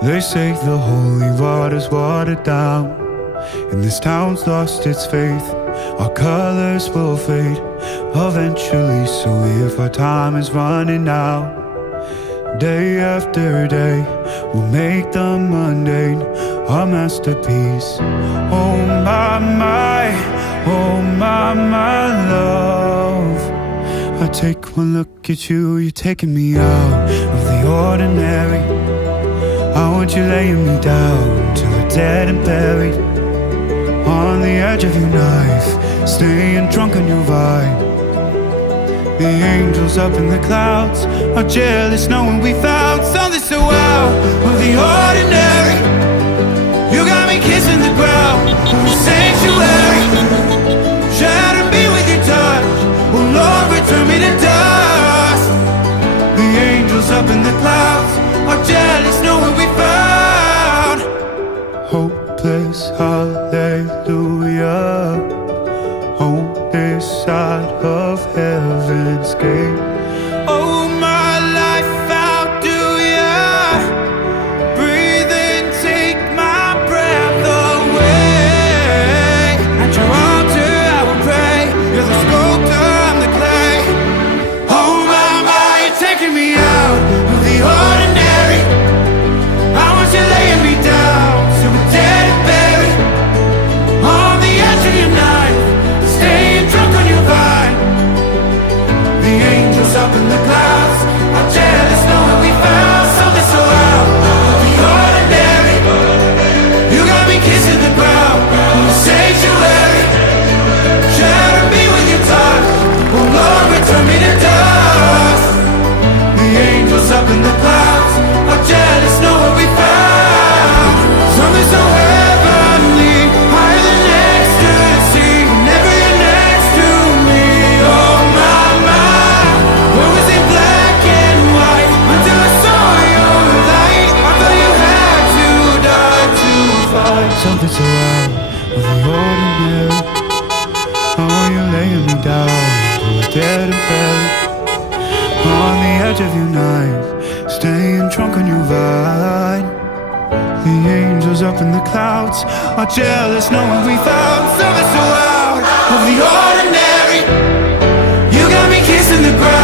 They say the holy water's watered down, and this town's lost its faith. Our colors will fade eventually, so if our time is running out, day after day we'll make the mundane our masterpiece. Oh my, oh my love, I take one look at you, you're taking me out of the ordinary. I want you laying me down till we're dead and buried, on the edge of your knife, staying drunk on your vibe. The angels up in the clouds are jealous knowing we found something so out of the ordinary. You got me kissing the ground of a sanctuary. Shatter me with your touch, oh Lord, return me to dust. The angels up in the clouds are jealous knowing we found hopeless hallelujah on this side of heaven's gate. Oh my life, how do ya breathe and take my breath away? At your altar I will pray, you're the sculptor, I'm the clay. Oh my, you're taking me out of the ordinary. I want you laying me down till we're dead and buried, on the edge of your knife, staying drunk on your vine. The angels up in the clouds are jealous knowing we found something so out of the ordinary. You got me kissing the ground in the sanctuary. Shatter me with your touch, oh Lord, return me to dust. The angels up in the clouds are jealous knowing we found something so heavenly, higher than ecstasy. Whenever you're next to me, oh my, what was in black and white until I saw your light? I thought you had to die to find something so out of the ordinary. I want you laying me down till we're dead and buried, on the edge of your knife, staying drunk on your vine. The angels up in the clouds are jealous knowing we found something so out of the ordinary. You got me kissing the ground